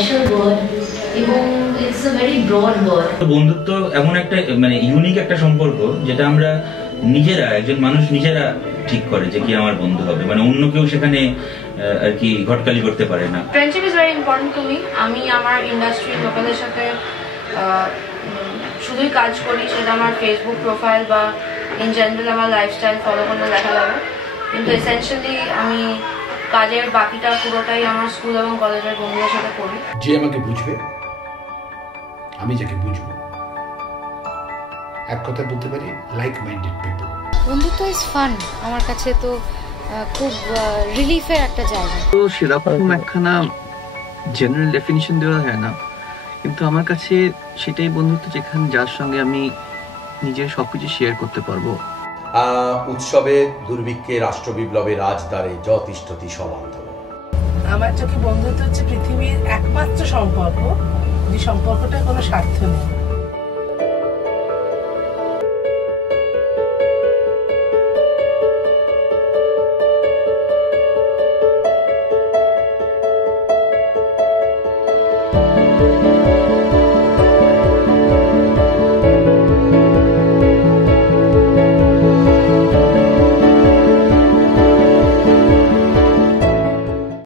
Special word এবং it's a very broad word. বন্ধুত্ব এমন একটা মানে ইউনিক একটা সম্পর্ক যেটা আমরা নিজেরা, একজন মানুষ নিজেরা ঠিক করে যে কি আমার বন্ধু হবে, মানে অন্য কেউ সেখানে আর কি ঘটকালি করতে পারে না। Friendship is very important to me. আমি আমার ইন্ডাস্ট্রির লোকেদের সাথে শুধুই কাজ করি, সেটা আমার ফেসবুক প্রোফাইল বা ইন জেনারেল আমার লাইফস্টাইল ফলো করলে দেখা যাবে, কিন্তু এসেনশিয়ালি আমি কাজের বাকিটা পুরোটাই আমার স্কুল এবং কলেজের বন্ধুদের সাথে করি। যে আমাকে বুঝবে, আমি যাকে বুঝবো, এক কথা বলতে পারি লাইক মাইন্ডেড পিপল। বন্ধুত্ব ইজ ফান। আমার কাছে তো খুব রিলিফের একটা জায়গা। তো সেরকম একখানা জেনারেল ডেফিনিশন দেওয়া যায় না, কিন্তু আমার কাছে সেটাই বন্ধুত্ব যেখানে যার সঙ্গে আমি নিজের সবকিছু শেয়ার করতে পারবো। উৎসবে দুর্ভিক্ষে রাষ্ট্রবিপ্লবের রাজদ্বারে যতিষ্ঠতি সবান্ধব। আমার চোখে বন্ধুত্ব হচ্ছে পৃথিবীর একমাত্র সম্পর্ক, যে সম্পর্কটা কোনো স্বার্থ নেই।